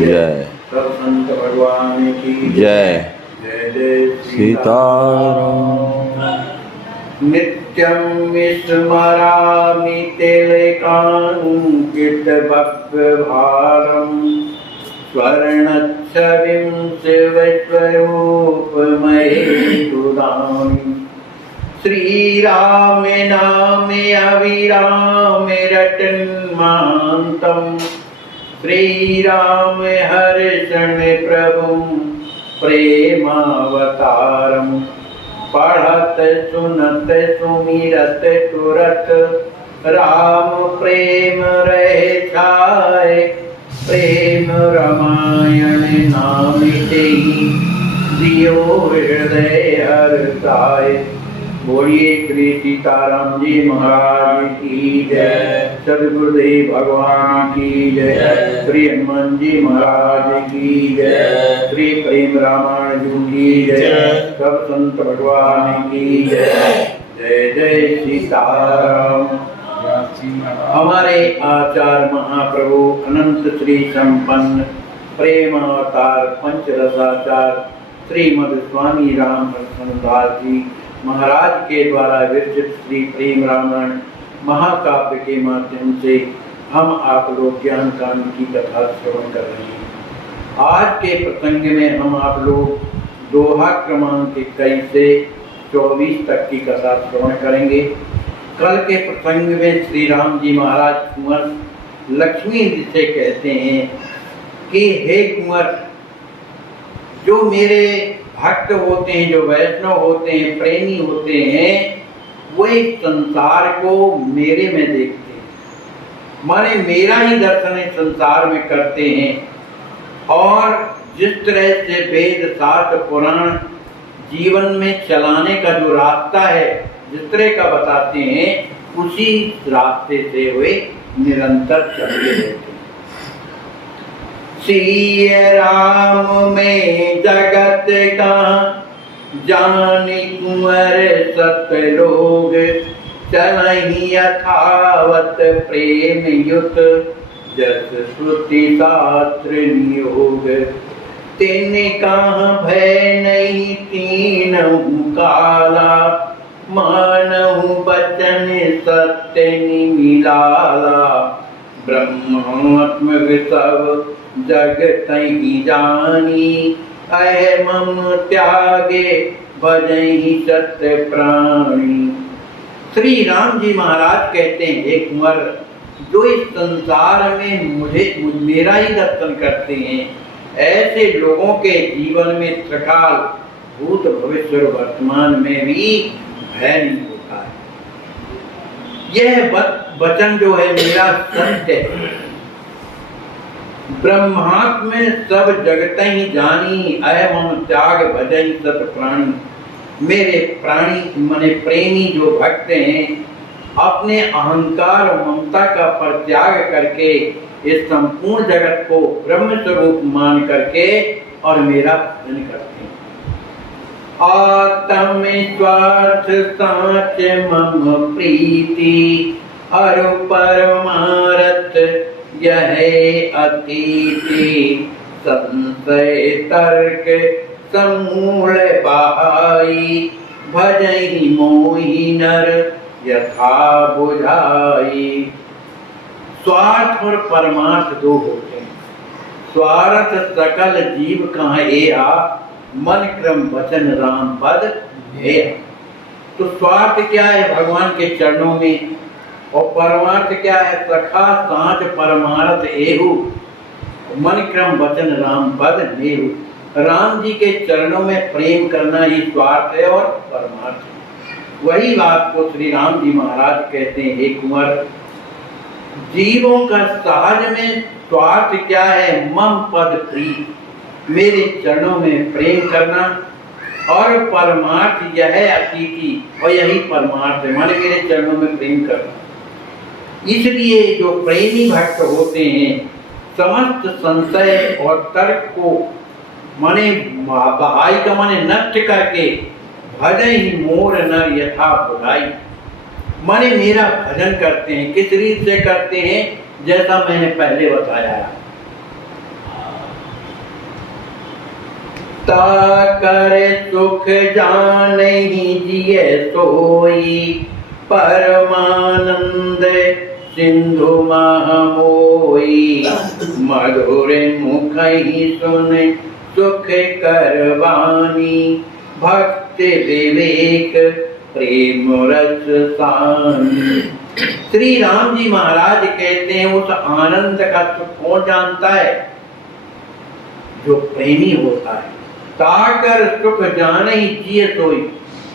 जय। सब संत भगवान की जय। जय जय सीताराम। नित्यं विस्मरामि तिलकाङ्कितभक्तभारम् स्वर्णच्छविं शिवस्वरूपमहेदुदामि श्रीराम नामे अविराम रटन्मान्तम् श्रीराम हर्षण प्रभुं प्रेमावतारम् पढ़त सुनत सुमिरत तुरत राम प्रेम रहे छाए प्रेम रामायण नाम तेहि दियो हृदय हर्षाए। बोलिए श्री सीताराम जी महाराज की जय। सद्गुरुदेव भगवान की जय। श्री हनुमान जी महाराज की जय। श्री प्रेम रामायण जी की जय। सब संत भगवान की जय। जय जय सीताराम। हमारे आचार्य महाप्रभु अनंत श्री संपन्न प्रेम अवतार पंचरसाचार श्रीमद स्वामी रामकृष्ण दास जी महाराज के द्वारा विरचित श्री प्रेम रामायण महाकाव्य के माध्यम से हम आप लोग ज्ञान कांड की कथा श्रवण कर रहे हैं। आज के प्रसंग में हम आप लोग दोहा क्रमांक 21 से 24 तक की कथा श्रवण करेंगे। कल के प्रसंग में श्री राम जी महाराज कुंवर लक्ष्मी जी से कहते हैं कि हे कुंवर, जो मेरे भक्त होते हैं, जो वैष्णव होते हैं, प्रेमी होते हैं, वो इस संसार को मेरे में देखते हैं, माने मेरा ही दर्शन इस संसार में करते हैं। और जिस तरह से वेद शास्त्र पुराण जीवन में चलाने का जो रास्ता है, जिस तरह का बताते हैं, उसी रास्ते से वे निरंतर चलते रहते हैं। सिय राम में जगत का जानी कुंवर सत लोग चलहि यथावत प्रेम युत जस श्रुति शास्त्र नियोग तिन कहाँ भय नहीं तीनहु काला मानहु बचन सत्य निमिलाला ब्रह्मात्म विसव जगत ही जानी अय मम त्यागे भजहि सत्य प्राणी। श्री राम जी महाराज कहते हैं, हे कुंवर, जो इस संसार में मुझे मेरा ही दर्शन करते हैं, ऐसे लोगों के जीवन में त्रिकाल भूत भविष्य वर्तमान में भी भय नहीं होता है। यह वचन जो है मेरा सत्य है। ब्रह्मात्म सब जगत ही जानी अय मम त्याग भजहि सत प्राणी। मेरे प्राणी माने प्रेमी जो भक्त हैं, अपने अहंकार और ममता का परित्याग करके इस संपूर्ण जगत को ब्रह्म स्वरूप मान करके और मेरा भजन करते हैं। आत्म स्वार्थ साच मम प्रीति अरु परमारथ यह अतीति संशय तर्क समूल बहाई भजहि मोहि नर यथा बुझाई। स्वार्थ और परमार्थ दो होते हैं। स्वार्थ सकल जीव कहाँ एहा मन क्रम वचन राम पद है। तो स्वार्थ क्या है? भगवान के चरणों में। और परमार्थ क्या है? सखा सांच परमार्थ एहु मन क्रम वचन राम पद नेहु। राम जी के चरणों में प्रेम करना ही स्वार्थ है और परमार्थ है। वही बात को श्री राम जी महाराज कहते हैं, हे कुंवर, जीवों का सहज में स्वार्थ क्या है? मम पद प्रीत, मेरे चरणों में प्रेम करना। और परमार्थ यह है अतिथि, और यही परमार्थ है, माने मेरे चरणों में प्रेम करना। इसलिए जो प्रेमी भक्त होते हैं, समस्त संशय और तर्क को माने बहाई का माने नष्ट करके भजहि मोर नर यथा बुझाई, माने मेरा भजन करते हैं। किस रीत से करते हैं? जैसा मैंने पहले बताया है। ताकर सुख जानहि जिय सोई, परमानंद सिंधु महमोई। मधुर मुखहि सुन सुख करवानी, भक्ति विवेक प्रेम रस सानी। श्री राम जी महाराज कहते हैं उस आनंद का सुख कौन जानता है? जो प्रेमी होता है। ताकर सुख जाने ही जिय सोई,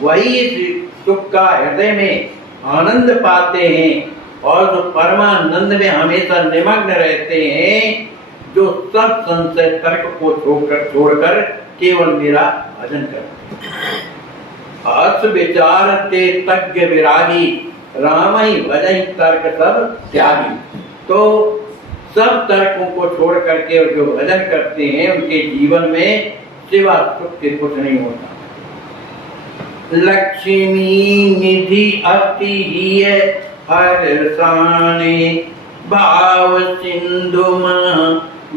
वही सुख का हृदय में आनंद पाते हैं और जो परमानंद में हमेशा निमग्न रहते हैं, जो सब संशय तर्क को छोड़कर केवल मेरा भजन करते हैं। अस विचार ते तज्ञ विरागी, राम ही भजन तर्क सब त्यागी। तो सब तर्कों को छोड़ करके जो भजन करते हैं उनके जीवन में सिवा सुख के कुछ नहीं होता। लक्ष्मी निधि अति ही हर्षाने, भाव सिंधु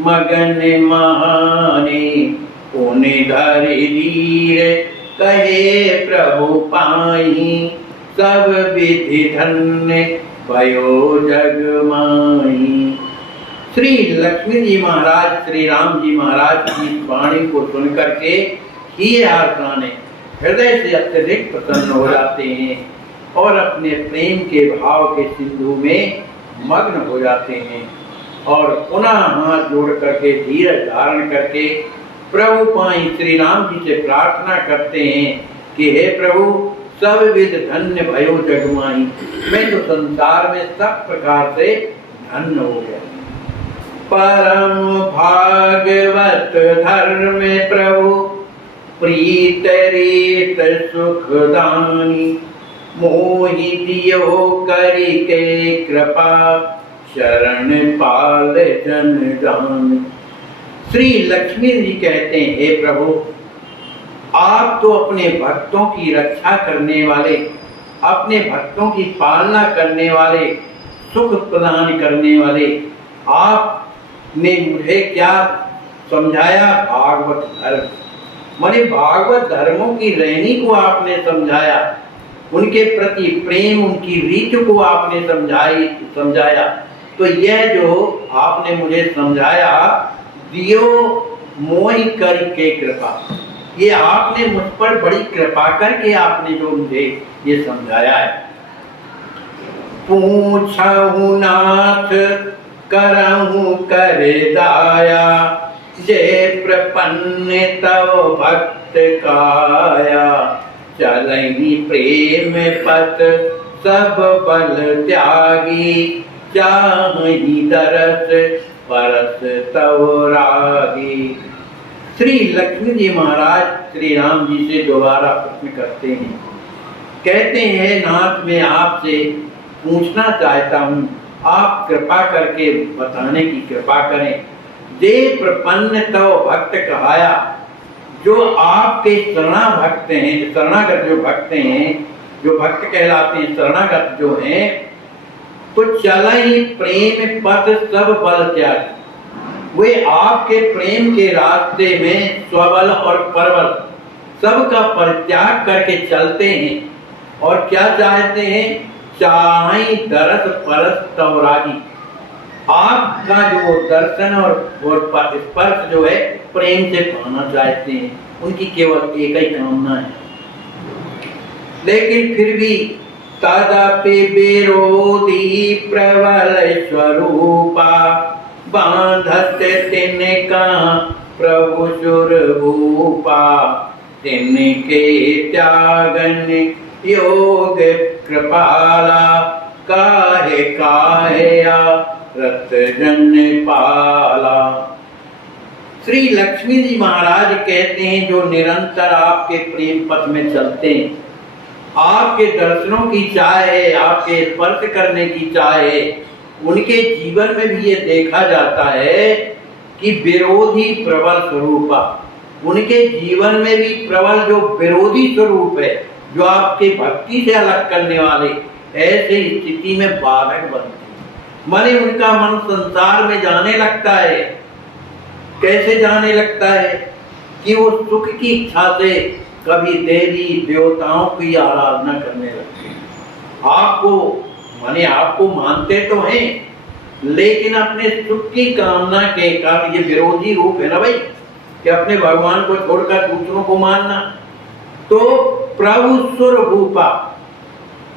मगन महाने। उन्हें धरि धीर कहे प्रभु पाई, सब विधि धन्य भयो जग माई। श्री लक्ष्मी जी महाराज श्री राम जी महाराज की वाणी को सुनकर के हीर हर्षाने हृदय से अत्यधिक प्रसन्न हो जाते हैं और अपने प्रेम के भाव के सिंधु में मग्न हो जाते हैं और पुनः हाथ जोड़ करके धीरज धारण करके प्रभु पाई श्री राम जी से प्रार्थना करते हैं कि हे प्रभु सब विध धन्य भयो जगमाई। मैं तो संसार में सब प्रकार से धन्य हो गया। परम भागवत धर्म प्रभु, प्रीत रीत सुखदानी। मोहि दियो करि के कृपा, शरण पाल जन जान। श्री लक्ष्मी जी कहते हैं हे प्रभु, आप तो अपने भक्तों की रक्षा करने वाले, अपने भक्तों की पालना करने वाले, सुख प्रदान करने वाले। आपने मुझे क्या समझाया? भागवत धर्म, माने भागवत धर्मों की रहनी को आपने समझाया, उनके प्रति प्रेम, उनकी रीत को आपने समझाया। तो यह जो आपने मुझे समझाया, दियो मोहि करि के कृपा, ये आपने मुझ पर बड़ी कृपा करके आपने जो मुझे ये समझाया है। पूछहु नाथ करहु कर दाया, जय प्रपन्न तव भक्त काया। चलहि प्रेम पथ सब बल त्यागी, चाहि दरस परस तव रागी। श्री लक्ष्मी जी महाराज श्री राम जी से दोबारा प्रश्न करते हैं, कहते हैं नाथ मैं आपसे पूछना चाहता हूँ, आप कृपा करके बताने की कृपा करें। दे प्रपन्न तव भक्त कहाया, जो आपके शरणाभक्त हैं, शरणागत जो भक्त हैं, जो भक्त कहलाते हैं, शरणागत जो हैं, तो चलहि प्रेम पथ सब बल त्याग। वे आपके प्रेम के रास्ते में स्वबल और परबल सबका परित्याग करके चलते हैं और क्या चाहते हैं? चाहि दरस परस तव रागी। आपका जो दर्शन और स्पर्श जो है प्रेम से पाना चाहते हैं, उनकी केवल एक ही कामना है। लेकिन फिर भी तदपि विरोधी प्रबल स्वरूपा, बांधत तिनका प्रभु सुरभूपा। तिनके त्यागन योग कृपाला, काहे काहेया रत जन पाला। श्री लक्ष्मी जी महाराज कहते हैं जो निरंतर आपके प्रेम पथ में चलते हैं, आपके दर्शनों की चाह है, आपके स्पर्श करने की चाह है, उनके जीवन में भी ये देखा जाता है कि विरोधी प्रबल स्वरूपा, उनके जीवन में भी प्रबल जो विरोधी स्वरूप है, जो आपके भक्ति से अलग करने वाले, ऐसे स्थिति में बाधक बनते हैं। माने उनका मन संसार में जाने लगता है। कैसे जाने लगता है? कि वो सुख की इच्छा से कभी देवी देवताओं की आराधना करने लगते हैं। आपको माने आपको मानते तो हैं, लेकिन अपने सुख की कामना के कारण, ये विरोधी रूप है ना भाई, कि अपने भगवान को छोड़कर दूसरों को मानना। तो प्रभु सुर भूपा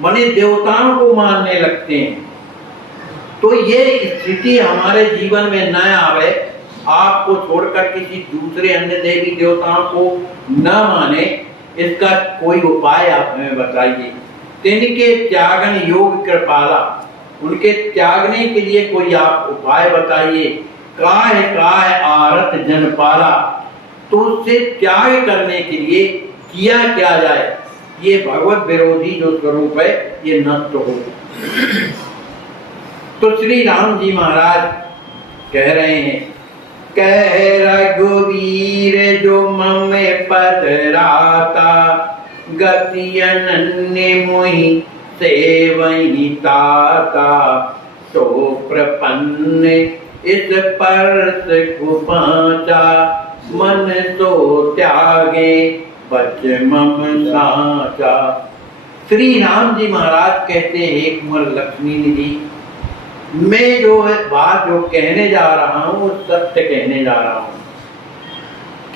माने देवताओं को मानने लगते हैं। तो ये स्थिति हमारे जीवन में न आवे, आपको छोड़कर किसी दूसरे अन्य देवी देवताओं को न माने, इसका कोई उपाय आप हमें बताइए। तिनके त्यागन योग कृपाला, उनके त्यागने के लिए कोई आप उपाय बताइए। काहे काहे आरत जन पाला, तो उससे त्याग करने के लिए किया क्या जाए, ये भगवत विरोधी जो स्वरूप है ये नष्ट हो। तो श्री राम जी महाराज कह रहे हैं, कह रघुवीर जो मम पधराता, गति अनन्य मोहि सेवहि ताता, तो प्रपन्न इस परस को पाचा, मन तो त्यागे बच मम साचा। श्री राम जी महाराज कहते हैं, एक कुंवर लक्ष्मी निधि, मैं जो है बात जो कहने जा रहा हूं वो सत्य कहने जा रहा हूं,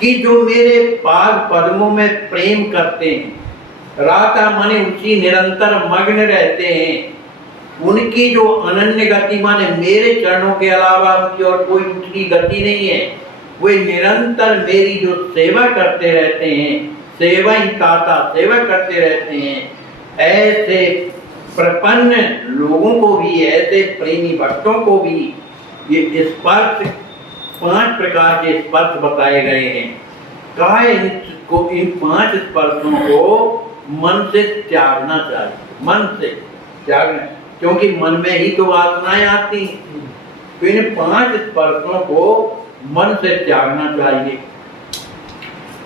कि जो मेरे पाद पद्मों में प्रेम करते हैं, राता माने उसी निरंतर मग्न रहते हैं, उनकी जो अनन्य गति माने मेरे चरणों के अलावा उनकी और कोई दूसरी गति नहीं है, वे निरंतर मेरी जो सेवा करते रहते हैं, सेवा ही ताता सेवा करते रहते हैं, ऐसे प्रपन्न लोगों को भी, ऐसे प्रेमी भक्तों को भी ये स्पर्श, 5 प्रकार के स्पर्श बताए गए हैं। कहा इनको, इन 5 स्पर्शों को मन से त्यागना चाहिए, मन से त्यागना, क्योंकि मन में ही तो वासनाएं आती हैं। तो इन 5 स्पर्शों को मन से त्यागना चाहिए।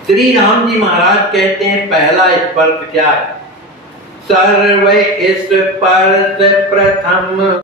श्री राम जी महाराज कहते हैं, पहला स्पर्श क्या है? सर्व स्पर्श प्रथम